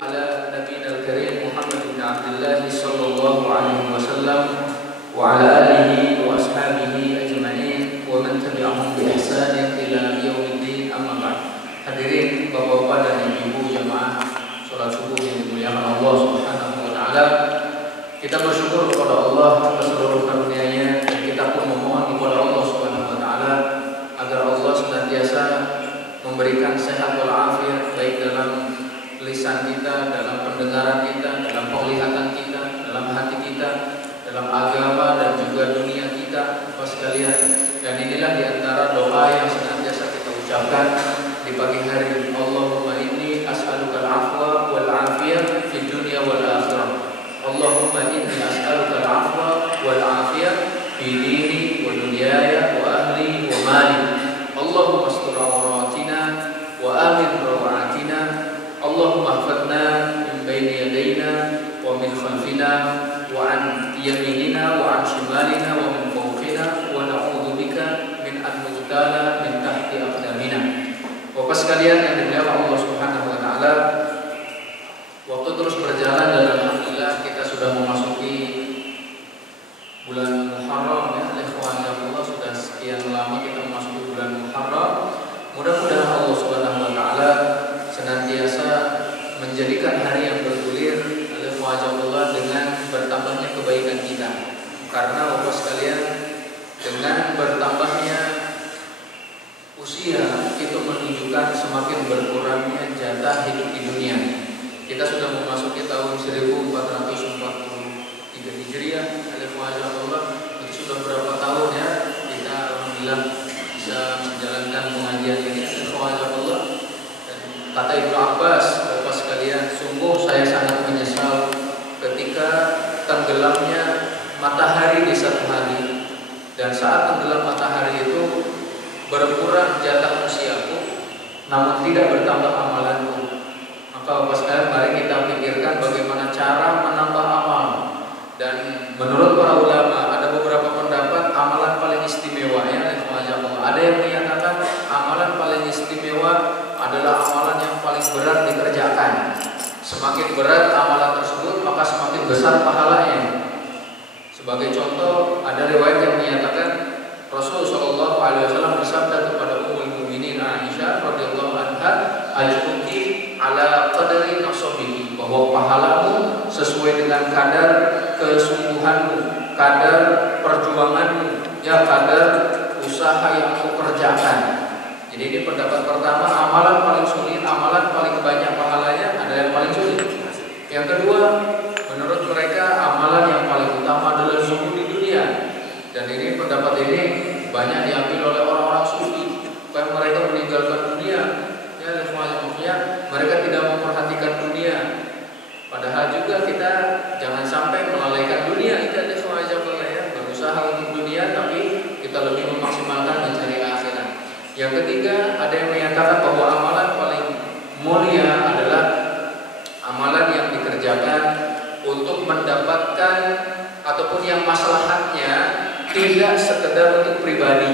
Ala nabiyina al-karim Muhammad bin Abdullah sallallahu alaihi wasallam wa ala alihi wa ashabihi ajma'in wa man tabi'ahum bi ihsan ila yaumiddin, amma ba'd. Hadirin bapak-bapak dan ibu jemaah salat subuh yang dimuliakan Allah Subhanahu wa taala. Kita bersyukur kepada Allah atas seluruh karunia-Nya dan kita pun memohon kepada Allah Subhanahu wa taala agar Allah senantiasa memberikan sehat wal afiat baik dalam lisan kita, dalam pendengaran kita, dalam penglihatan kita, dalam hati kita, dalam agama dan juga dunia kita, Bapak sekalian. Dan inilah diantara doa yang senantiasa kita ucapkan di pagi hari. Allahumma inni as'alukal afwa wal afiyah fid dunya wal akhirah. Allahumma inni as'alukal afwa wal afiyah fi dini wa dunyaya wa ahli wa mali. Allahumma astur awratina wa amin rawatina. Allahumma hafadna min bayni yadayna wa min khalfina wa an yaminina wa an shimalina wa min fawqina wa na'udzu bika min an nughtala min tahti aqdamina. Bapak sekalian yang dimuliakan Allah Subhanahu wa taala, waktu terus berjalan dan alhamdulillah kita sudah memasuki bulan Muharram ya. Alhamdulillah sudah sekian lama kita memasuki bulan Muharram. Mudah-mudahan Allah Subhanahu wa taala senantiasa menjadikan hari yang bergulir alhamdulillah dengan bertambahnya kebaikan kita. Karena Bapak sekalian, dengan bertambahnya usia itu menunjukkan semakin berkurangnya jatah hidup di dunia. Kita sudah memasuki tahun 1443 Hijriah. Alhamdulillah itu sudah berapa tahun ya kita alhamdulillah bisa menjalankan pengajian ini. Alhamdulillah. Kata Ibnu Abbas, Bapak sekalian, sungguh saya sangat menyesal ketika tenggelamnya matahari di satu hari, dan saat tenggelam matahari itu berkurang jatah usiaku, namun tidak bertambah amalanku. Maka Bapak sekalian, mari kita pikirkan bagaimana cara menambah amal. Dan menurut para ulama ada beberapa pendapat amalan paling istimewa ya. Ada yang menyatakan amalan paling istimewa adalah amalan yang paling berat dikerjakan. Semakin berat amalan tersebut, maka semakin besar pahalanya. Sebagai contoh, ada riwayat yang menyatakan Rasulullah Shallallahu Alaihi Wasallam bersabda kepada Ummul Mukminin Aisyah radhiyallahu anha, "Ajruki ala qadri nasabihi," bahwa pahalamu sesuai dengan kadar kesungguhanmu, kadar perjuanganmu, ya kadar usaha yang kau kerjakan. Jadi ini pendapat pertama, amalan paling sulit, amalan paling banyak pahalanya ada yang paling sulit. Yang kedua, menurut mereka amalan yang paling utama adalah zuhud di dunia. Dan ini pendapat ini banyak diambil oleh orang-orang sufi. Karena mereka meninggalkan dunia, ya maksudnya mereka tidak memperhatikan dunia. Padahal juga kita jangan sampai melalaikan dunia. Kita ya berusaha untuk dunia, tapi kita lebih memaksimalkan mencari akhirat. Yang ketiga, ada yang menyatakan bahwa amalan paling mulia adalah amalan yang dikerjakan untuk mendapatkan ataupun yang maslahatnya tidak sekedar untuk pribadi,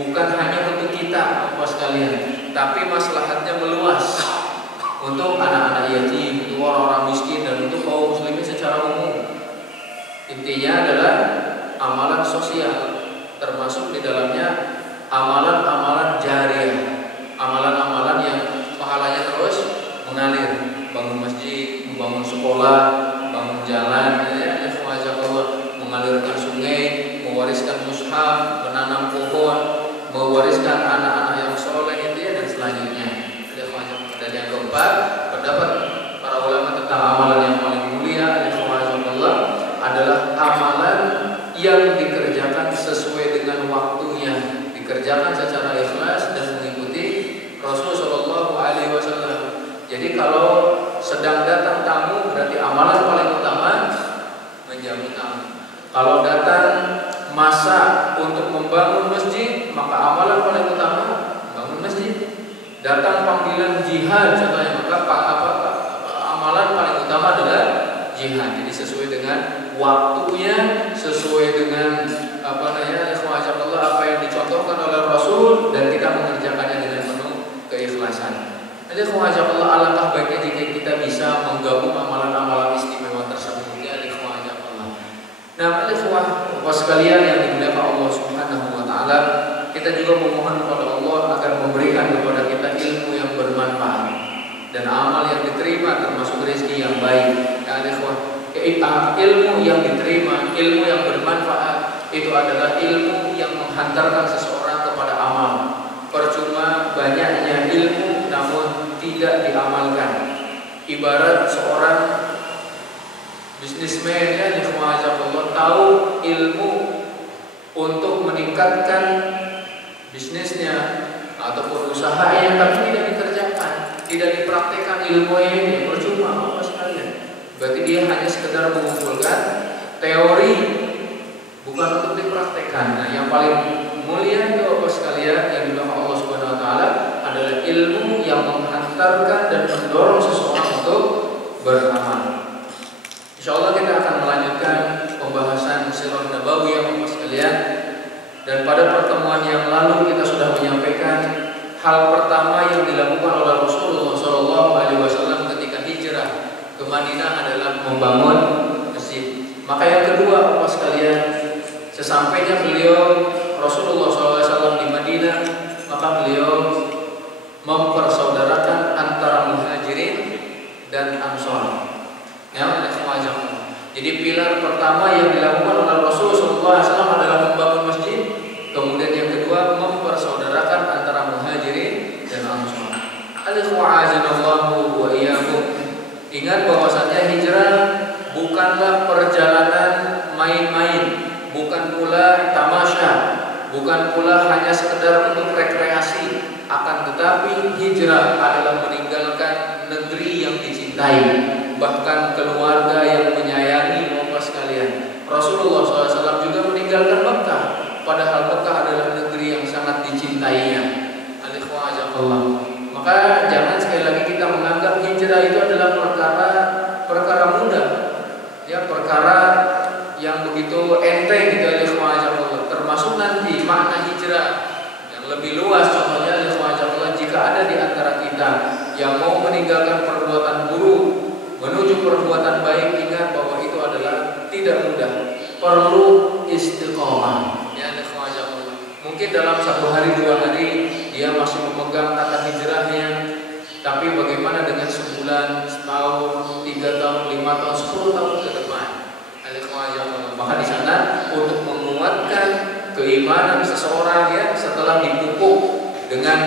bukan hanya untuk kita Bapak sekalian, tapi maslahatnya meluas untuk anak-anak yatim, untuk orang-orang miskin, dan untuk kaum muslimin secara umum. Intinya adalah amalan sosial, termasuk di dalamnya amalan-amalan jariah, amalan-amalan yang pahalanya terus mengalir, bangun masjid, membangun sekolah, bangun jalan, ya, mengalirkan sungai, mewariskan mushaf, menanam pohon, mewariskan anak-anak yang soleh itu ya, dan selanjutnya. Dan yang keempat, pendapat para ulama tentang amalan yang paling mulia adalah amalan yang dikerjakan sesuai dengan waktunya, dikerjakan secara ikhlas dan mengikuti Rasul Shallallahu Alaihi Wasallam. Jadi kalau sedang datang tamu, berarti amalan paling utama menjamu tamu. Kalau datang masa untuk membangun masjid, maka amalan paling utama membangun masjid. Datang panggilan jihad, contohnya, maka amalan paling utama adalah jihad. Jadi sesuai dengan waktunya, sesuai dengan apa yang dicontohkan oleh Rasul, dan kita mengerjakannya dengan penuh keikhlasan. Jadi alangkah baiknya jika kita bisa sekalian yang dimuliakan Allah Subhanahu wa taala, kita juga memohon kepada Allah agar memberikan kepada kita ilmu yang bermanfaat dan amal yang diterima, termasuk rezeki yang baik. Ya ikhwah, ilmu yang diterima, ilmu yang bermanfaat itu adalah ilmu yang menghantarkan seseorang kepada amal. Percuma banyaknya ilmu namun tidak diamalkan. Ibarat seorang bisnismen ya, Allah tahu ilmu untuk meningkatkan bisnisnya ataupun usahanya, tapi tidak dikerjakan, tidak dipraktekkan ilmunya ini, percuma apa sekalian. Berarti dia hanya sekedar mengumpulkan teori, bukan untuk dipraktekkan. Nah, yang paling mulia itu apa sekalian yang dibilang Allah Subhanahu wa taala adalah ilmu yang menghantarkan dan mendorong seseorang untuk beramal. Insyaallah kita akan melanjutkan pembahasan Sirah Nabawiyah Bapak sekalian. Dan pada pertemuan yang lalu kita sudah menyampaikan hal pertama yang dilakukan oleh Rasulullah SAW ketika hijrah ke Madinah adalah membangun masjid. Maka yang kedua Bapak sekalian, sesampainya beliau Rasulullah SAW di Madinah, maka beliau mempersaudarakan antara Muhajirin dan Ansor. Ya, jadi pilar pertama yang dilakukan oleh Rasulullah SAW adalah membangun masjid. Kemudian yang kedua mempersaudarakan antara Muhajirin dan Ansor. Al-Khawazanallahu wa iyyakum. Ingat bahwasannya hijrah bukanlah perjalanan main-main, bukan pula tamasya, bukan pula hanya sekedar untuk rekreasi. Akan tetapi hijrah adalah meninggalkan negeri yang dicintai, bahkan keluarga yang menyayangi Bapak sekalian. Rasulullah SAW juga meninggalkan Mekah, padahal Mekah adalah negeri yang sangat dicintainya. Maka jangan sekali lagi kita menganggap hijrah itu adalah perkara mudah, ya, perkara yang begitu enteng gitu. Termasuk nanti makna hijrah yang lebih luas. Contohnya jika ada di antara kita yang mau meninggalkan perbuatan buruk menuju perbuatan baik, ingat bahwa itu adalah tidak mudah, perlu istiqomah. Ya, mungkin dalam 1 hari 2 hari dia masih memegang kata hijrahnya, tapi bagaimana dengan sebulan, setahun, 3 tahun, 5 tahun, 10 tahun ke depan? Maka di sana untuk menguatkan keimanan seseorang ya, setelah dipupuk dengan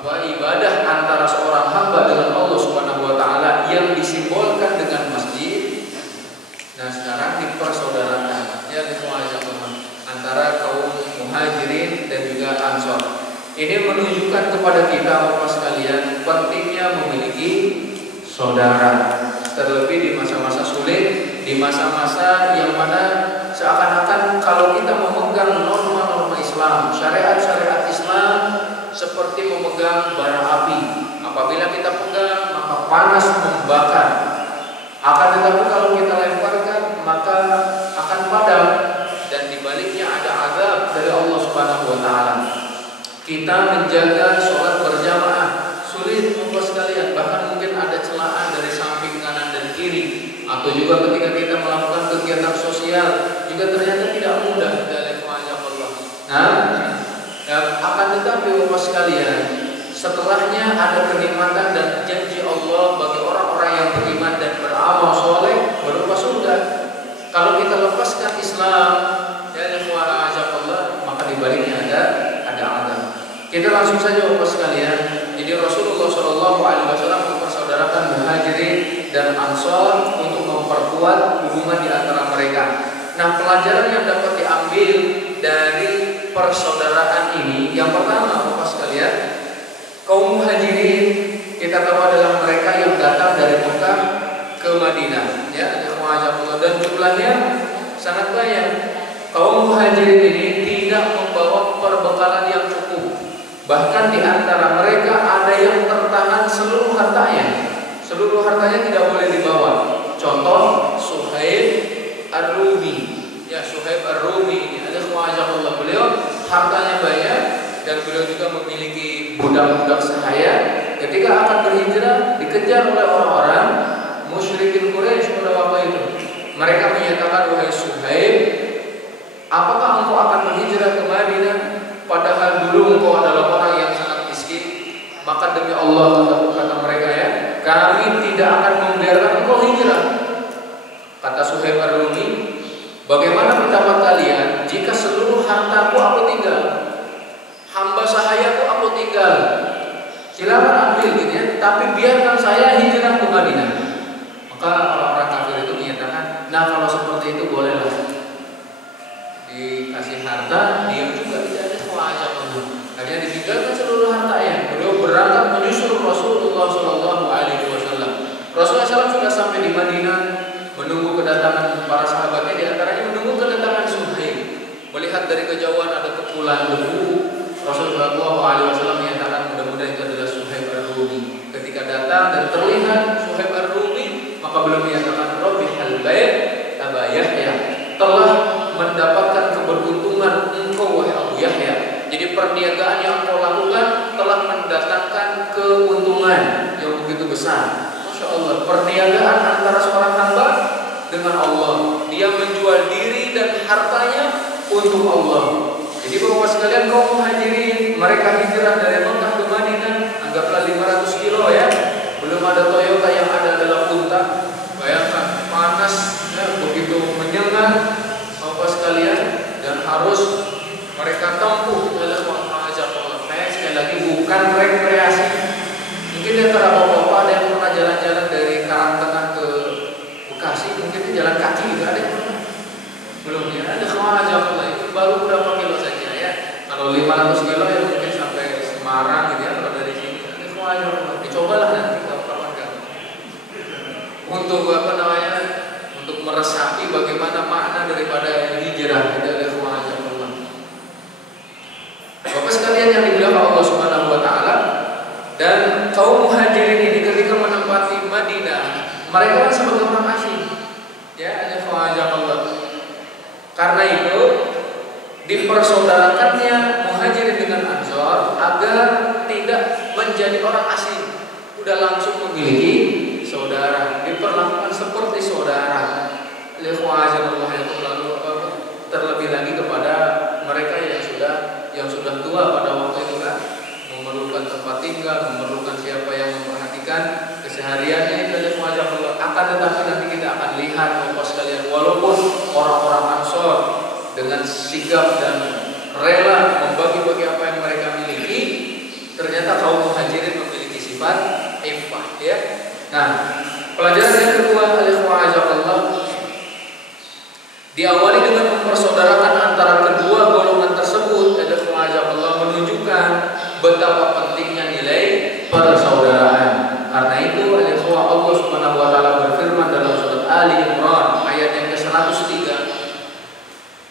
ibadah antara seorang hamba dengan Allah Subhanahu wa taala yang disimbolkan dengan masjid. Nah, sekarang dipersaudarakan ya antara kaum Muhajirin dan juga Ansor. Ini menunjukkan kepada kita Bapak sekalian pentingnya memiliki saudara, terlebih di masa-masa sulit, di masa-masa yang mana seakan-akan kalau kita memegang norma-norma Islam, syariat-syariat Islam seperti memegang bara api. Apabila kita pegang maka panas membakar. Akan tetapi kalau kita lemparkan maka akan padam, dan dibaliknya ada azab dari Allah Subhanahu wa taala. Kita menjaga sholat berjamaah sulit Bapak sekalian, bahkan mungkin ada celaan dari samping kanan dan kiri, atau juga ketika kita melakukan kegiatan sosial juga ternyata tidak mudah dari Allah. Nah, akan tetapi Bapak sekalian, setelahnya ada kenikmatan dan janji Allah bagi orang-orang yang beriman dan beramal soleh berupa surga. Kalau kita lepaskan Islam, ya Allah, maka dibaliknya ada azab. Kita langsung saja Bapak sekalian. Jadi Rasulullah SAW mempersaudarakan Muhajirin dan Ansor untuk memperkuat hubungan di antara mereka. Nah, pelajaran yang dapat diambil dari persaudaraan ini, yang pertama Bapak sekalian, kaum Muhajirin kita tahu adalah mereka yang datang dari Mekah ke Madinah, ya, dan jumlahnya sangat banyak. Kaum Muhajirin ini tidak membawa perbekalan yang cukup. Bahkan di antara mereka ada yang tertahan seluruh hartanya. Seluruh hartanya tidak boleh dibawa. Contoh Suhaib Ar-Rumi. Ya, Suhaib Ar-Rumi, Allah, beliau hartanya banyak dan beliau juga memiliki budak-budak sahaya. Ketika akan berhijrah dikejar oleh orang-orang musyrikin Quraisy pada waktu itu. Mereka menyatakan, wahai Suhaib, apakah engkau akan berhijrah ke Madinah padahal dulu engkau adalah orang yang sangat miskin? Maka demi Allah, kata mereka, ya, kami tidak akan membiarkan engkau hijrah. Kata Suhaib Ar-Rumi, bagaimana pendapat kalian jika seluruh hartaku aku tinggal, hamba sahayaku aku tinggal, silakan ambil gitu ya, tapi biarkan saya hijrah ke Madinah. Maka orang-orang kafir itu menyatakan, nah kalau seperti itu bolehlah, dikasih harta, diam juga, tidak ada wajah Allah. Akhirnya ditinggalkan seluruh hartanya. Beliau berangkat menyusul Rasulullah SAW. Rasulullah SAW sudah sampai di Madinah, menunggu kedatangan para sahabatnya, di antaranya menunggu kedatangan Suhaib. Melihat dari kejauhan ada kepulan debu, Rasulullah SAW menyatakan mudah-mudahan itu adalah Suhaib Ar-Rumi. Ketika datang dan terlihat Suhaib Ar-Rumi, maka beliau menyatakan, Rabbihal bait Aba Yahya, telah mendapatkan keberuntungan engkau wahai Abu Yahya. Jadi perniagaan yang engkau lakukan telah mendatangkan keuntungan yang begitu besar. Masya Allah, perniagaan antara seorang hamba dengan Allah. Dia menjual diri dan hartanya untuk Allah. Jadi bapak sekalian, kaum muhajirin, mereka hijrah dari Mekah ke Madinah, anggaplah 500 kilo ya. Belum ada Toyota, yang ada adalah unta. Bayangkan panas ya, begitu menyengat bapak sekalian, dan harus mereka tempuh dalam sekali lagi bukan rekreasi. Mungkin di antara bapak-bapak ada yang pernah jalan-jalan dari Karangtengah ke Bekasi, mungkin itu jalan kaki juga ada yang pernah. Belum ya, ada kemana itu baru berapa kilo saja ya. Kalau 500 kilo ya mungkin sampai Semarang gitu ya, kalau dari sini ada kemana, dicobalah nanti kapan-kapan. Untuk apa namanya? Untuk meresapi bagaimana makna daripada hijrah dari kemana. Bapak sekalian yang dimuliakan Allah Subhanahu wa taala, dan kaum muhajirin ini ketika menempati Madinah, mereka kan sebagai orang asing. Ya, ada Allah. Karena itu dipersaudarakannya muhajirin dengan Ansor agar tidak menjadi orang asing. Udah langsung memiliki saudara, diperlakukan seperti saudara. Terlebih lagi kepada mereka yang sudah tua pada waktu itu kan, memerlukan tempat tinggal, memerlukan siapa yang memperhatikan kesehariannya, itu ada wajah Allah. Akan tetapi nanti kita akan lihat bapak sekalian, walaupun orang-orang Ansor dengan sigap dan rela membagi-bagi apa yang mereka miliki, ternyata kaum muhajirin memiliki sifat iffah ya. Nah, pelajaran yang kedua, diawali dengan mempersaudarakan antara kedua golongan tersebut. Allah menunjukkan betapa pentingnya nilai persaudaraan. Karena itu Allah Subhanahu wa taala berfirman dalam surat Ali Imran ayat yang ke-103,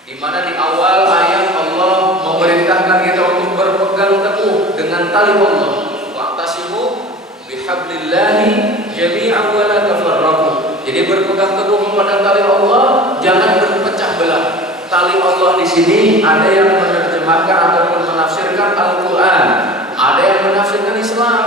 di mana di awal ayat Allah memerintahkan kita untuk berpegang teguh dengan tali Allah. Wa'tasimu bihablillahi jami'an wa la tafarraqu. Jadi berpegang teguh kepada tali Allah, jangan berpecah belah. Tali Allah di sini ada yang menerjemahkan ataupun menafsirkan Al-Quran, ada yang menafsirkan Islam.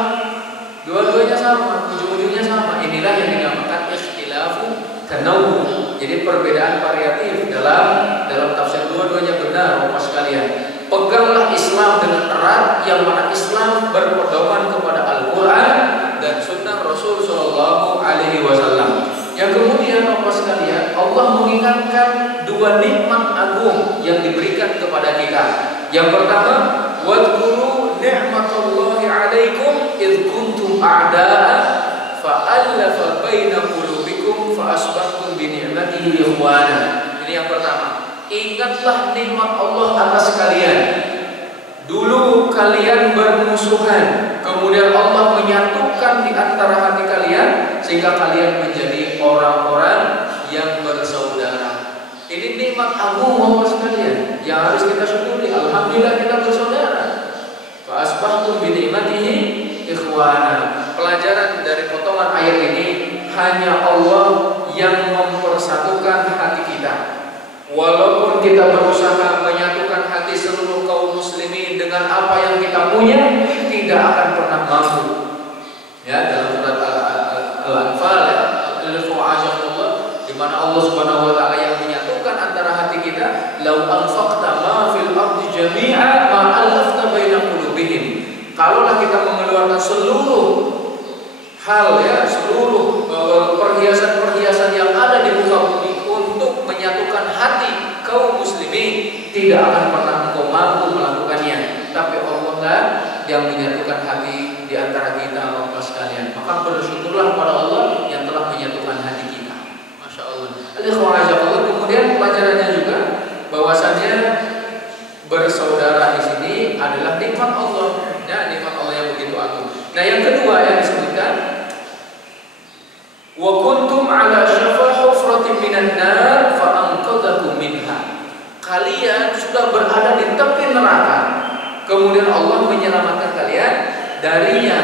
Dua-duanya sama, ujung-ujungnya sama. Inilah yang dinamakan ikhtilafu tanawwu. Jadi perbedaan variatif dalam tafsir, dua-duanya benar bapak sekalian. Peganglah Islam dengan erat, yang mana Islam berpedoman kepada Al-Quran dan Sunnah Rasul Shallallahu Alaihi Wasallam. Yang kemudian bapak sekalian, Allah mengingatkan dua nikmat agung yang diberikan kepada kita. Yang pertama, wadhkuru ni'matallahi 'alaikum id kuntum a'da'a fa'alafa baina qulubikum fa asbahtum bi ni'matihi ikhwana. Ini yang pertama. Ingatlah nikmat Allah atas kalian. Dulu kalian bermusuhan, kemudian Allah menyatukan di antara hati kalian sehingga kalian menjadi orang-orang yang bersaudara. Ini nikmat agung bapak sekalian yang harus kita syukuri. Alhamdulillah kita bersaudara. Fa asbahtum bi ni'matihi ikhwana. Pelajaran dari potongan ayat ini, hanya Allah yang mempersatukan hati kita. Walaupun kita berusaha menyatukan hati seluruh kaum muslimin dengan apa yang kita punya, tidak akan pernah mampu. Ya, dalam surat Al-Anfal ya, di Sebagaimana Allah Subhanahu wa taala yang menyatukan antara hati kita, "Lau anfaqta ma fil ardi jami'a ma allafta baina qulubihim." Kalaulah kita mengeluarkan seluruh hal ya, seluruh perhiasan-perhiasan yang ada di muka bumi untuk menyatukan hati kaum muslimin, tidak akan pernah engkau mampu melakukannya. Tapi Allah lah yang menyatukan hati di antara kita, Bapak sekalian. Maka bersyukurlah kepada Allah yang telah menyatukan hati kita. Masya Allah. Kemudian pelajarannya juga bahwasanya bersaudara di sini adalah nikmat Allah. Ya, nikmat Allah yang begitu agung. Nah, yang kedua yang disebutkan, wa kuntum ala syafa hufratin minan nar fa anqadhakum minha. Kalian sudah berada di tepi neraka, kemudian Allah menyelamatkan kalian darinya.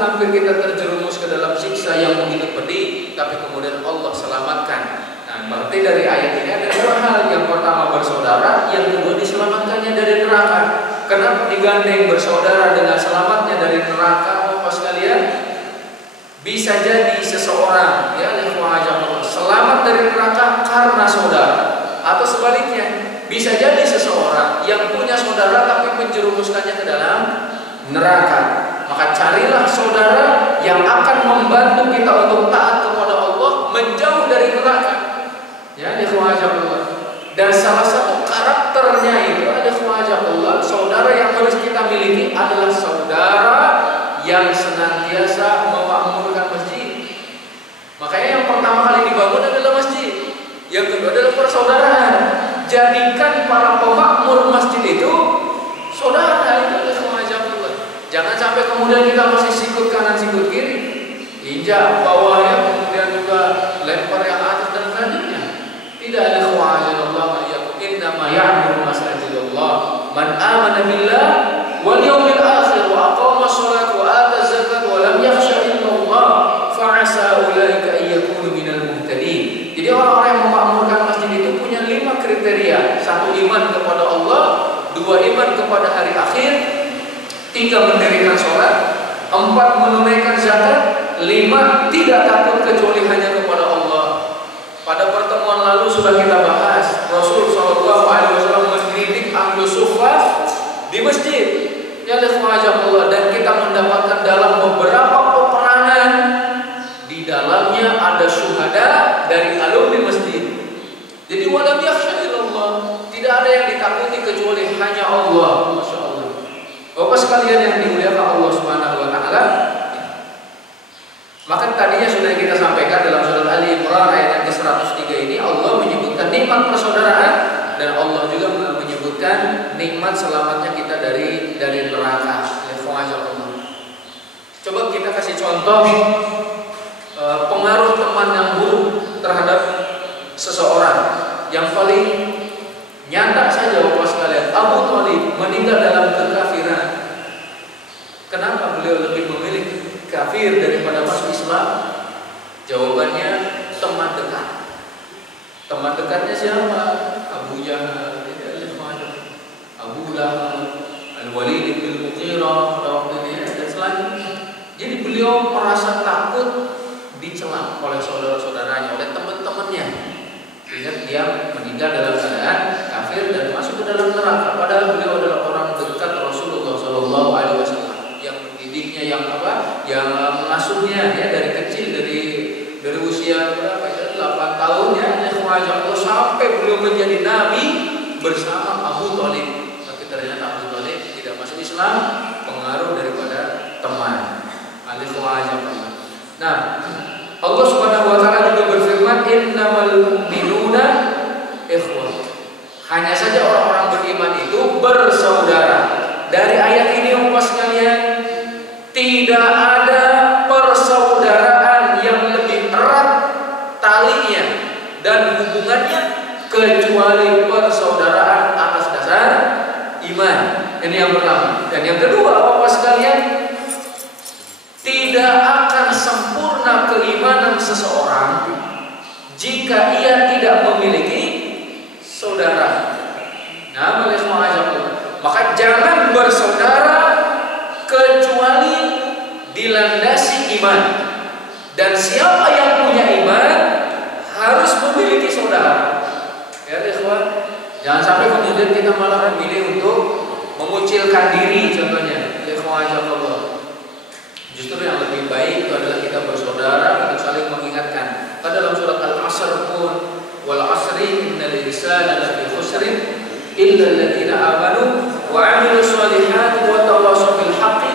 Hampir kita terjerumus ke dalam siksa yang begitu pedih, tapi kemudian Allah selamatkan. Nah, berarti dari ayat ini ada dua hal. Yang pertama bersaudara, yang kedua diselamatkannya dari neraka. Kenapa digandeng bersaudara dengan selamatnya dari neraka, Bapak sekalian? Bisa jadi seseorang ya selamat dari neraka karena saudara, atau sebaliknya bisa jadi seseorang yang punya saudara tapi menjerumuskannya ke dalam neraka. Maka carilah saudara yang akan membantu kita untuk taat kepada Allah, menjauh dari neraka. Ya, dan salah satu karakternya itu ada Allah, saudara yang harus kita miliki adalah saudara yang senantiasa memakmurkan masjid. Makanya yang pertama kali dibangun adalah masjid, yang kedua adalah persaudaraan. Jadikan para pemakmur masjid itu saudara. Itu adalah jangan sampai kemudian kita masih sikut kanan sikut kiri, injak bawahnya, kemudian juga lempar yang atas dan selanjutnya. Tidak ada khawajatullah yaqul innama ya'muru masajidallah man amana billah wal yawmil akhir wa aqama shalat wa ata zakat wa lam yakhsha illallah fa asa ulaika ayyakunu minal muhtadin. Jadi orang-orang yang memakmurkan masjid itu punya 5 kriteria. 1, iman kepada Allah, 2, iman kepada hari akhir, 3, mendirikan sholat, 4, menunaikan zakat, 5, tidak takut kecuali hanya kepada Allah. Pada pertemuan lalu sudah kita bahas, Rasul SAW mengkritik ahlu suffah di masjid. Ya Allah, dan kita mendapatkan dalam beberapa peperangan di dalamnya ada syuhada dari alumni masjid. Jadi walam yakhsha illallah, tidak ada yang ditakuti kecuali hanya Allah. Masya Allah. Bapak sekalian yang dimuliakan Allah Subhanahu wa taala, maka tadinya sudah kita sampaikan dalam surat Ali Imran ayat yang ke-103 ini Allah menyebutkan nikmat persaudaraan, dan Allah juga menyebutkan nikmat selamatnya kita dari neraka. Coba kita kasih contoh pengaruh teman yang buruk terhadap seseorang. Yang paling nyata saja Bapak sekalian, Abu Thalib meninggal dalam kekafiran. Kenapa beliau lebih memilih kafir daripada masuk Islam? Jawabannya teman dekat. Teman dekatnya siapa? Abu Jahal, Abu Lahab, Al-Walid bin Mughirah, dan selanjutnya. Jadi beliau merasa takut dicela oleh saudara-saudaranya, oleh teman-temannya. Ingat dia meninggal dalam keadaan kafir dan masuk ke dalam neraka. Padahal beliau adalah orang dekat Rasulullah SAW, yang mendidiknya, yang mengasuhnya ya dari kecil, dari usia berapa ya, 8 tahun ya, sampai beliau menjadi nabi bersama Abu Thalib. Tapi ternyata Abu Thalib tidak masuk Islam, pengaruh daripada teman. Nah, Allah Subhanahu wa taala juga berfirman, innamal mu'minuna ikhwah. Hanya saja orang-orang beriman itu bersaudara. Dari ayat ini Bapak sekalian, tidak ada persaudaraan yang lebih erat talinya dan hubungannya kecuali persaudaraan atas dasar iman. Ini yang pertama. Dan yang kedua Bapak sekalian, tidak akan sempurna keimanan seseorang jika ia tidak memiliki saudara. Nah, maka jangan bersaudara kecuali dilandasi iman Dan siapa yang punya iman harus memiliki saudara. Ya ikhwan, jangan sampai kemudian kita malah memilih untuk mengucilkan diri contohnya. Ikhwan Allah. Justru yang lebih baik itu adalah kita bersaudara untuk saling mengingatkan. Dalam surat Al-Asr pun, wal asri innal insana lafi khusrin illa alladziina aamanu wa 'amilus shalihati wa tawashaw bil haqqi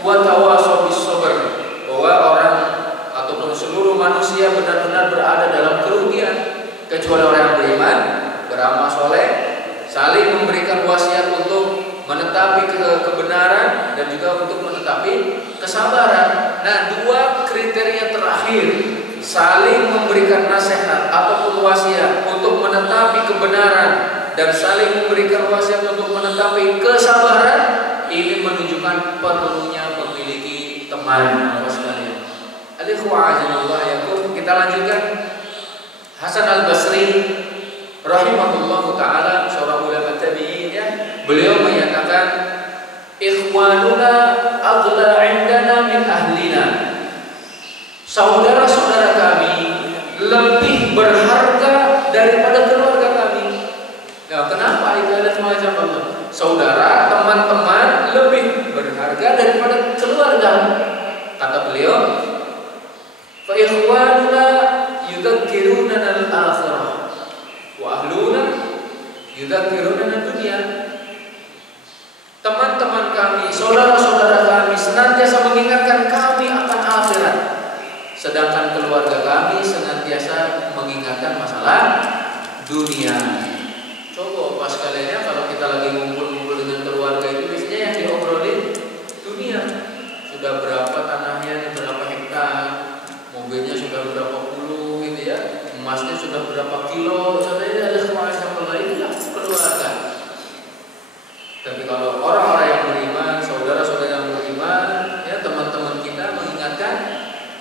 wa tawashaw bis sabr. Bahwa orang ataupun seluruh manusia benar-benar berada dalam kerugian kecuali orang yang beriman, beramal soleh, saling memberikan wasiat untuk menetapi kebenaran dan juga untuk menetapi kesabaran. Nah, dua kriteria terakhir, saling memberikan nasihat ataupun wasiat untuk menetapi kebenaran dan saling memberikan wasiat untuk menetapi kesabaran, ini menunjukkan perlunya memiliki teman. Kita lanjutkan. Hasan Al-Basri rahimahullahu ta'ala, seorang ulama tabi'in, ya, beliau menyatakan ikhwanuna aghla 'indana min ahlina. Saudara-saudara kami lebih berharga daripada keluarga kami. Nah, kenapa itu ada semacam Allah? Saudara, teman-teman lebih berharga daripada keluarga. Kata beliau, fa ikhwanuna yudzakkiruna al-akhirah wa ahluna yudzakkiruna ad-dunya. Teman-teman kami, saudara-saudara kami senantiasa mengingatkan kami akan akhirat, sedangkan keluarga kami senantiasa mengingatkan masalah dunia. Coba pas kalian, kalau kita lagi ngumpul-ngumpul dengan keluarga itu biasanya yang diobrolin dunia. Sudah berapa tanahnya, berapa hektar, mobilnya sudah berapa puluh gitu ya, emasnya sudah berapa kilo. Contohnya ada semacam lain lah keluarga. Tapi kalau orang-orang yang beriman, saudara-saudara yang beriman, ya teman-teman kita mengingatkan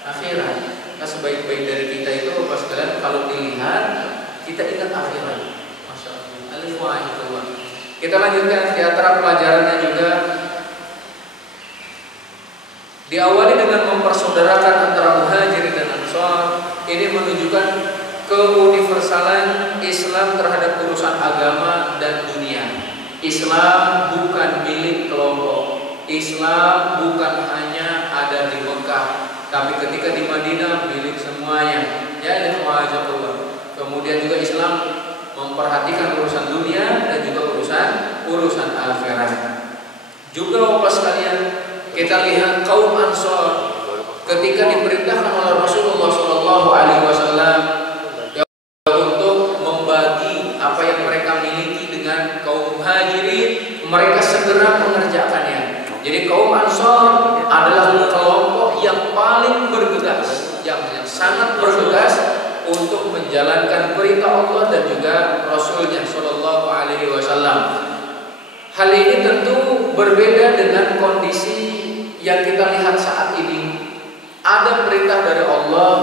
akhirat. Nah, sebaik-baik dari kita itu pas kalian kalau dilihat kita ingat akhirat. Masya Allah. Kita lanjutkan di antara pelajarannya juga. Diawali dengan mempersaudarakan antara muhajirin dan ansar. Ini menunjukkan keuniversalan Islam terhadap urusan agama dan dunia. Islam bukan milik kelompok. Islam bukan hanya ada di Mekah, tapi ketika di Madinah milik semuanya. Ya, ini Allah. Kemudian juga Islam memperhatikan urusan dunia dan juga urusan akhirat. Juga Bapak sekalian, kita lihat kaum Ansar ketika diperintahkan oleh Rasulullah SAW untuk membagi apa yang mereka miliki dengan kaum Muhajirin, mereka segera mengerjakannya. Jadi kaum Ansar adalah kelompok yang paling bergegas, yang sangat bergegas untuk menjalankan perintah Allah dan juga Rasulnya SAW. Hal ini tentu berbeda dengan kondisi yang kita lihat saat ini. Ada perintah dari Allah,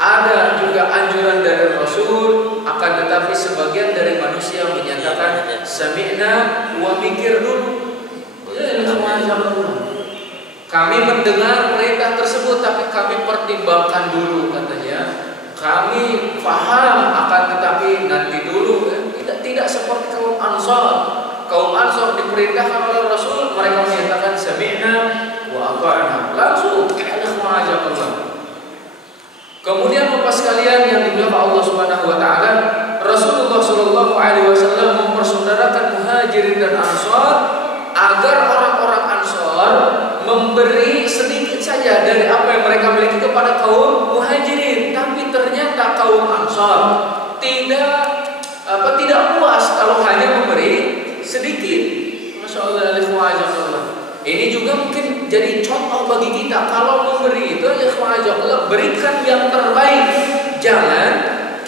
ada juga anjuran dari Rasul, akan tetapi sebagian dari manusia menyatakan sami'na wa mikir dulu. Kami mendengar perintah tersebut tapi kami pertimbangkan dulu, katanya. Kami paham akan tetapi nanti dulu. Tidak seperti kaum Ansar. Kaum Ansar diperintahkan oleh Rasul, mereka menyatakan sami'na wa ata'na, langsung Kemudian Bapak sekalian yang dimuliakan Allah Subhanahu wa taala, Rasulullah sallallahu alaihi wasallam mempersaudarakan Muhajirin dan Ansar agar orang-orang Ansar memberi sedikit saja dari apa yang mereka miliki kepada kaum Muhajirin, tapi ternyata kaum Ansar tidak puas kalau hanya memberi sedikit. Masya Allah. Ini juga mungkin jadi contoh bagi kita. Kalau memberi itu Allah, berikan yang terbaik. Jangan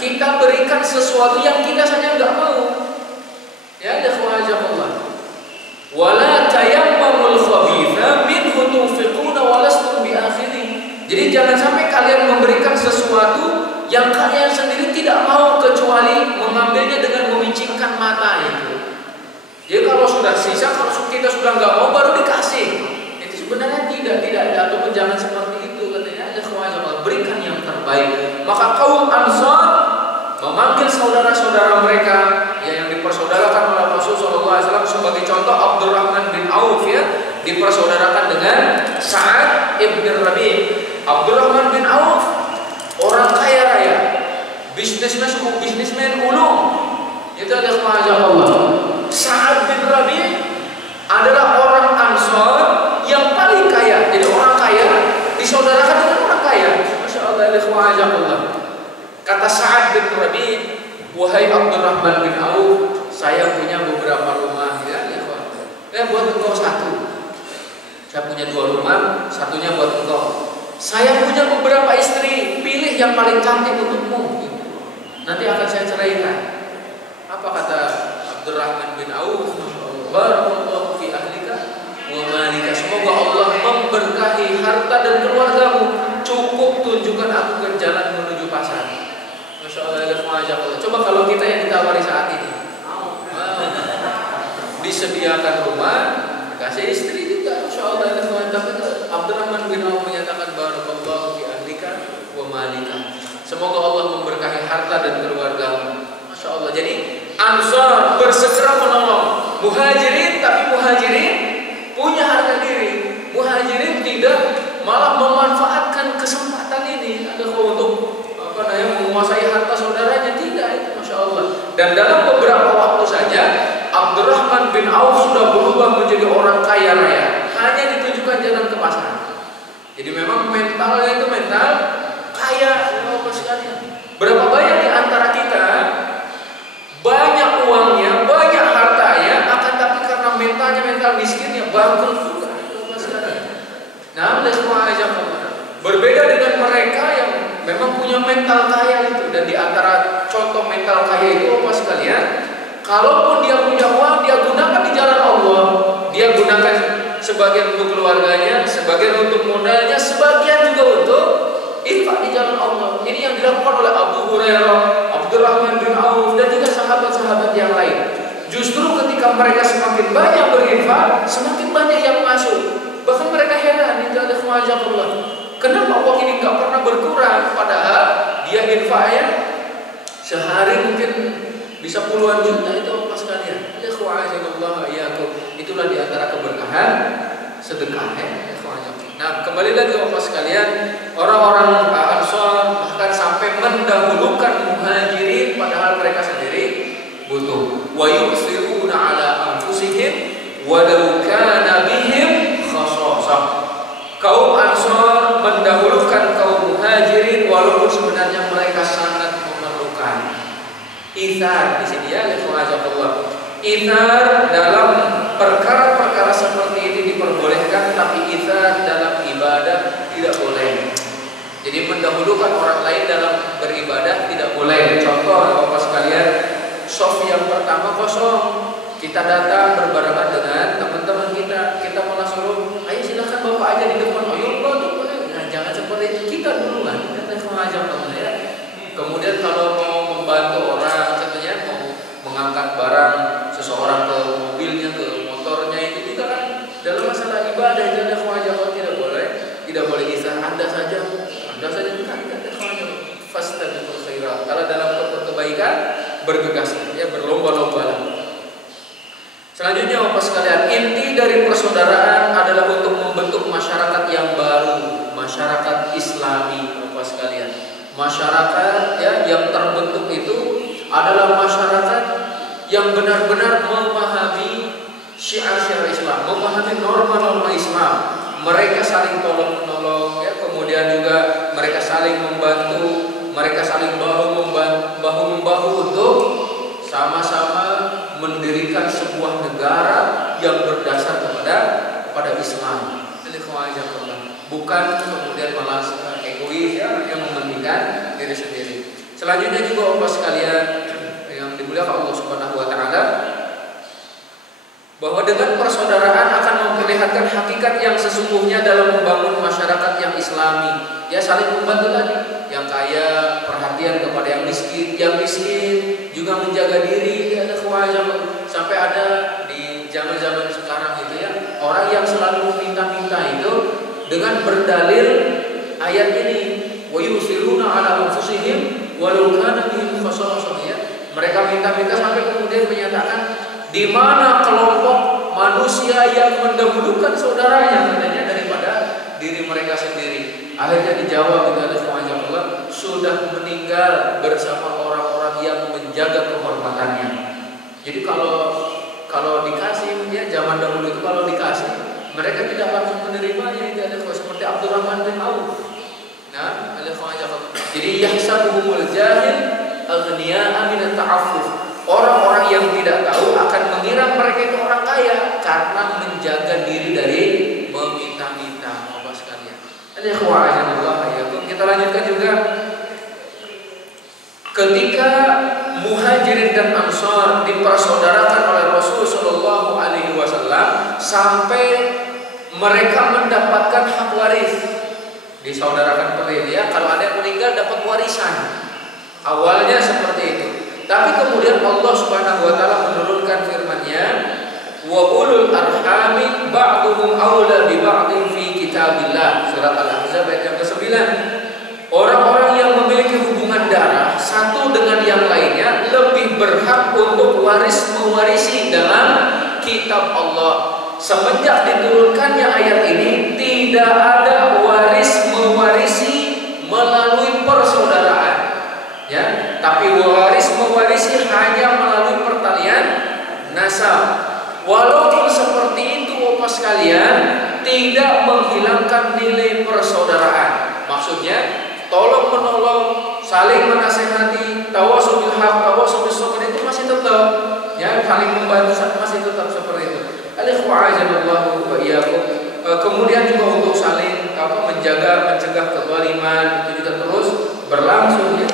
kita berikan sesuatu yang kita saja nggak mau. Ya, Allah. Wala tayammamul khabitha minhu tunfiquna walastum biakhiri. Jadi jangan sampai kalian memberikan sesuatu yang kalian sendiri tidak mau kecuali mengambilnya dengan memicingkan mata itu. Jadi kalau sudah sisa, kalau kita sudah nggak mau baru dikasih. Itu sebenarnya tidak ada, ataupun jangan seperti itu, katanya ada khawatir. Maka kaum Ansar memanggil saudara-saudara mereka yang dipersaudarakan oleh Rasulullah SAW. Sebagai contoh Abdurrahman bin Auf dipersaudarakan dengan Sa'ad ibn Rabi'. Abdurrahman bin Auf orang kaya raya, bisnismen ulung. Itu adalah Allah. Sa'ad bin Rabi' adalah orang Ansar yang paling kaya. Jadi orang kaya disaudarakan dengan orang kaya. Masya Allah. Kata Sa'ad bin Rabi', wahai Abdurrahman bin Auf, saya punya beberapa rumah buat engkau satu. Saya punya 2 rumah, satunya buat engkau. Saya punya beberapa istri, pilih yang paling cantik untukmu. Nanti akan saya ceraikan. Apa kata Abdurrahman bin Auf? Barakallahu fi ahlika wa malika. Semoga Allah memberkahi harta dan keluargamu. Cukup tunjukkan aku ke jalan menuju pasar. Masya Allah. Coba kalau kita yang ditawari saat ini, disediakan rumah, kasih istri juga. Masya Allah. Tapi Abdurrahman bin Auf menyatakan barakallahu fi ahlika wa malika. Semoga Allah memberkahi harta dan keluargamu. Masya Allah. Jadi Ansar bersegera menolong Muhajirin, tapi Muhajirin punya harga diri. Muhajirin tidak malah memanfaatkan kesempatan ini untuk menguasai harta saudaranya, tidak. Itu Masya Allah. Dan dalam beberapa waktu saja Abdurrahman bin Auf sudah berubah menjadi orang kaya raya, hanya ditunjukkan jalan ke pasar. Jadi memang mentalnya itu mental kaya. Berapa banyak di antara kita banyak uangnya, banyak hartanya, akan tapi karena mentalnya mental miskinnya bangkrut juga. Nah, berbeda dengan mereka yang memang punya mental kaya itu. Dan di antara contoh mental kaya itu apa sekalian? Kalaupun dia punya uang, dia gunakan di jalan Allah. Dia gunakan sebagian untuk keluarganya, sebagian untuk modalnya, sebagian juga untuk infak di jalan Allah. Ini yang dilakukan oleh Abu Hurairah, Abdurrahman bin Auf, dan juga sahabat-sahabat yang lain. Justru ketika mereka semakin banyak berinfak, semakin banyak yang masuk. Bahkan mereka heran, itu ada Allah. Kenapa uang ini nggak pernah berkurang? Padahal dia infaknya sehari mungkin bisa puluhan juta. Itu apa sekalian? Itulah di antara keberkahan sedekah. Nah, kembali lagi Bapak sekalian, orang-orang Ansar bahkan sampai mendahulukan Muhajirin padahal mereka sendiri butuh. Wa yusiruna ala anfusihim walau kana bihim khasasah. Kaum Ansar mendahulukan kaum Muhajirin walaupun sebenarnya mereka sangat memerlukan. Itsar di sini ya, Allah. Itsar dalam perkara-perkara seperti ini diperbolehkan, tapi itsar dalam ibadah tidak boleh. Jadi mendahulukan orang lain dalam beribadah tidak boleh. Contoh Bapak sekalian, soft yang pertama kosong, kita datang berbarengan dengan teman-teman kita malah suruh, ayo silakan Bapak aja di depan. Ayo Bapak, nah, jangan seperti itu, kita duluan. Kita mengajak ya. Kemudian kalau mau membantu orang, contohnya mau mengangkat barang seseorang ke mobilnya, ke motornya, itu juga kan dalam masalah ibadah. Jadi khawajah tidak boleh isah. Anda saja bukan fastabiqul khairat. Kalau dalam kebaikan bergegas ya, berlomba-lomba. Selanjutnya Bapak sekalian, inti dari persaudaraan adalah untuk membentuk masyarakat yang baru, masyarakat Islami. Bapak sekalian, masyarakat ya yang terbentuk itu adalah masyarakat yang benar-benar memahami syiar-syiar Islam, memahami norma-norma Islam. Mereka saling tolong-menolong ya, kemudian juga mereka saling membantu, mereka saling bahu-membahu untuk sama-sama mendirikan sebuah negara yang berdasar kepada Islam. Bukan kemudian malah egois ya, yang mementingkan diri sendiri. Selanjutnya juga Bapak sekalian yang dimuliakan Allah Subhanahu wa taala, bahwa dengan persaudaraan akan memperlihatkan hakikat yang sesungguhnya dalam membangun masyarakat yang Islami. Ya, saling membantu tadi. Yang kaya perhatian kepada yang miskin juga menjaga diri. Ya, ada kewajiban. Sampai ada di zaman-zaman sekarang itu ya, orang yang selalu meminta-minta itu dengan berdalil ayat ini, wa yusiruna ala anfusihim walau kana bihim khasasah, ya. Mereka minta-minta sampai kemudian menyatakan di mana kelompok manusia yang mendahulukan saudaranya katanya daripada diri mereka sendiri. Akhirnya dijawab oleh Allah, sudah meninggal bersama orang-orang yang menjaga kehormatannya. Jadi kalau dikasih, ya zaman dahulu itu kalau dikasih mereka tidak langsung menerimanya. Itu ada seperti Abdurrahman bin Auf. Nah, jadi yahsabuhumul jahil aghniya'a min at-ta'affuf. Orang-orang yang tidak tahu akan mengira mereka itu orang kaya karena menjaga diri dari meminta-minta. Bapak sekalian, kita lanjutkan juga. Ketika Muhajirin dan Ansar dipersaudarakan oleh Rasul Shallallahu Alaihi Wasallam sampai mereka mendapatkan hak waris, disaudarakan seperti ini, ya. Kalau ada yang meninggal dapat warisan. Awalnya seperti itu. Tapi kemudian Allah Subhanahu wa taala menurunkan firman-Nya, wa ulul arhami ba'duhum aula bi ba'din fi kitabillah. Surat Al-Ahzab ayat yang ke-9. Orang-orang yang memiliki hubungan darah satu dengan yang lainnya lebih berhak untuk mewarisi dalam kitab Allah. Semenjak diturunkannya ayat ini, tidak ada waris mewarisi melalui persaudaraan, ya. Tapi mewarisi hanya melalui pertalian nasab. Walaupun seperti itu, Bapak sekalian, tidak menghilangkan nilai persaudaraan. Maksudnya, tolong menolong, saling menasehati, tawasul bil haq, tawasul bis sabr itu masih tetap, ya, saling membantu masih tetap seperti itu. Al-ikhwa'ajallahu wa iyyakum. Kemudian juga untuk saling mencegah kezaliman itu juga terus berlangsung, ya.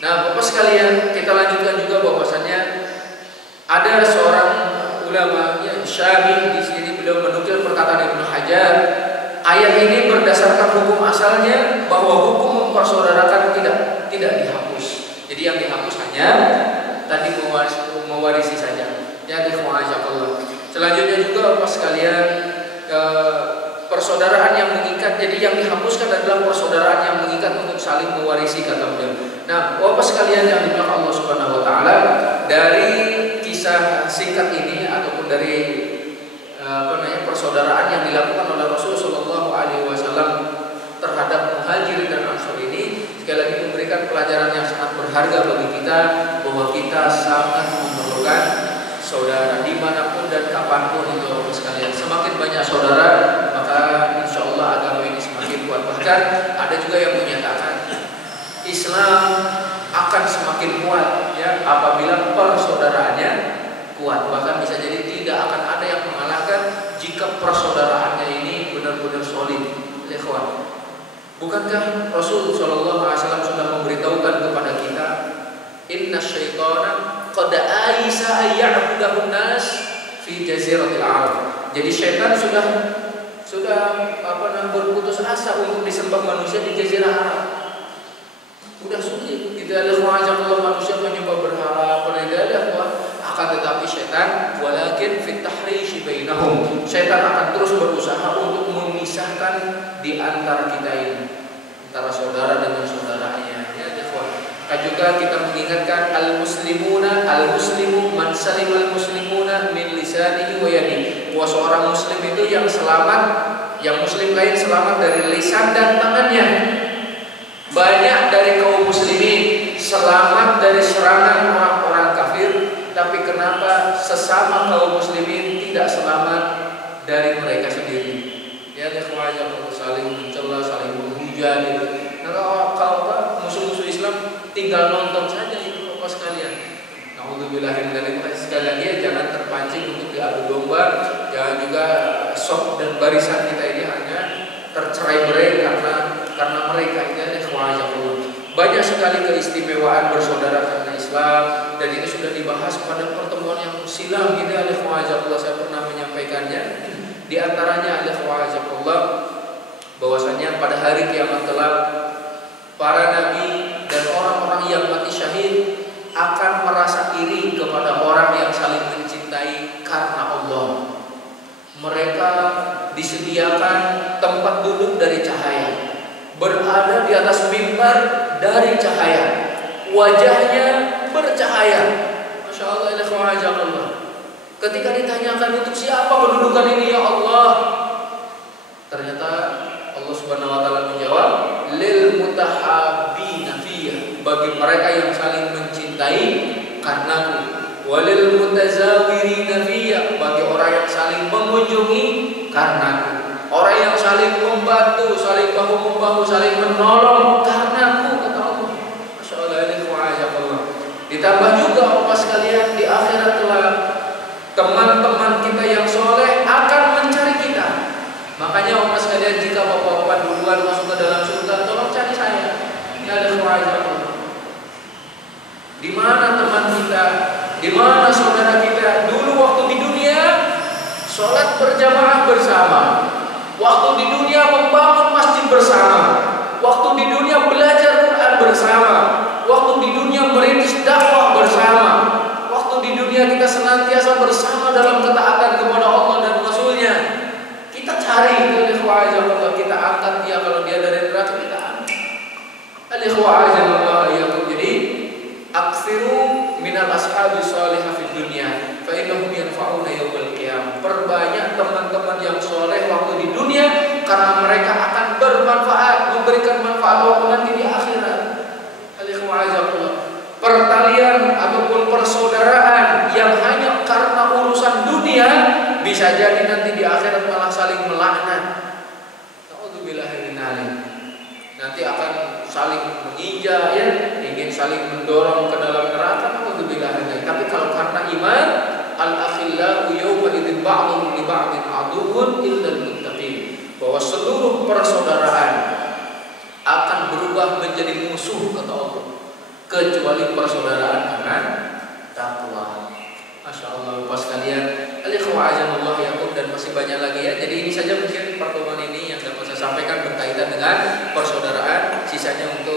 Nah, Bapak sekalian, kita lanjutkan juga bahwasannya ada seorang ulama, ya, Syafi'i, di sini beliau menukil perkataan Ibnu Hajar. Ayat ini berdasarkan hukum asalnya bahwa hukum mempersaudarakan tidak dihapus. Jadi yang dihapus hanya tadi mewarisi saja. Ya, dikhwajakallah. Selanjutnya juga Bapak sekalian, persaudaraan yang mengikat. Jadi yang dihapuskan adalah persaudaraan yang mengikat untuk saling mewarisi, kata beliau. Nah, Bapak sekalian yang dimuliakan Allah Subhanahu wa taala, dari kisah singkat ini ataupun dari persaudaraan yang dilakukan oleh Rasul Shallallahu Alaihi Wasallam terhadap Muhajirin dan Ansar ini, sekali lagi memberikan pelajaran yang sangat berharga bagi kita bahwa kita sangat memerlukan saudara dimanapun dan kapanpun itu, Bapak sekalian. Semakin banyak saudara, maka insya Allah agama ini semakin kuat. Bahkan ada juga yang menyatakan Islam akan semakin kuat, ya, apabila persaudaraannya kuat. Bahkan bisa jadi tidak akan ada yang mengalahkan jika persaudaraannya ini benar-benar solid. Ikhwan, bukankah Rasul Shallallahu Alaihi Wasallam sudah memberitahukan kepada kita, inna syaitana qad aisa ayya'budahun nas fi jaziratil Arab. Jadi syaitan sudah berputus asa untuk disembah manusia di jazirah Arab. Udah sulit. Tidak ada kalau manusia menyembah berhala, akan tetapi syaitan walakin fit tahrishi bainahum. Syaitan akan terus berusaha untuk memisahkan di antara kita ini, antara saudara dengan saudaranya. Ya, ikhwan. Juga kita mengingatkan al-muslimu man salimal muslimuna min lisanihi wa yadihi. Bahwa seorang muslim itu yang selamat, yang muslim lain selamat dari lisan dan tangannya. Banyak dari kaum muslimin selamat dari serangan orang-orang kafir, tapi kenapa sesama kaum muslimin tidak selamat dari mereka sendiri? Ya, ikhwan, saling mencela, saling menghujat itu. Nah, kalau musuh-musuh Islam tinggal nonton saja itu, Bapak sekalian. Nauzubillahi min dzalik. Sekali lagi, jangan terpancing untuk diadu domba, jangan juga sok dan barisan kita ini hanya tercerai-berai karena mereka ini adalah ikhwanul. Banyak sekali keistimewaan bersaudara karena Islam, dan ini sudah dibahas pada pertemuan yang silam gitu, ikhwanul. Saya pernah menyampaikannya. Di antaranya ikhwanul, bahwasanya pada hari kiamat kelak para nabi dan orang-orang yang mati syahid akan merasa iri kepada orang yang saling mencintai karena Allah. Mereka disediakan tempat duduk dari cahaya, berada di atas mimbar dari cahaya, wajahnya bercahaya. Masya Allah, Allah. Ketika ditanyakan untuk siapa kedudukan ini ya Allah, ternyata Allah Subhanahu wa taala menjawab, lil mutahabbina fiyya, bagi mereka yang saling mencintai karenaku, walil mutazawirina fiyya, bagi orang yang saling mengunjungi karenaku, orang yang saling membantu, saling bahu-membahu, saling menolong karenaku, kata Allah. Masya Allah. Ditambah juga Bapak sekalian, di akhirat kelak teman-teman kita yang soleh akan mencari kita. Makanya Bapak sekalian, jika Bapak-bapak duluan masuk ke dalam surga, tolong cari saya. Ini ada Allah. Di mana teman kita, di mana saudara kita dulu waktu di dunia sholat berjamaah bersama, waktu di dunia membangun masjid bersama, waktu di dunia belajar Quran bersama, waktu di dunia merintis dakwah bersama, waktu di dunia kita senantiasa bersama dalam ketaatan kepada Allah dan Rasulnya. Kita cari Allah, kita angkat dia, kalau dia dari neraka kita angkat. Jadi aksiru minal ashabi salihah fid dunya fa innahum yanfa'una yaumil qiyamah. Perbanyak teman-teman yang soleh waktu di dunia, karena mereka akan bermanfaat, memberikan manfaat waktu nanti di akhirat. Pertalian ataupun persaudaraan yang hanya karena urusan dunia bisa jadi nanti di akhirat malah saling melaknat. Nanti akan saling menginjak, ya, ingin saling mendorong ke dalam neraka. Tapi kalau karena iman, al-akhillau yawma idzin ba'dhum li ba'din aduwwun illal muttaqin, bahwa seluruh persaudaraan akan berubah menjadi musuh, kata Allah, kecuali persaudaraan karena takwa. Masya Allah, Bapak sekalian, al-ikhwa'azanullah yakum, dan masih banyak lagi ya. Jadi ini saja mungkin pertemuan ini yang dapat saya sampaikan berkaitan dengan persaudaraan. Sisanya untuk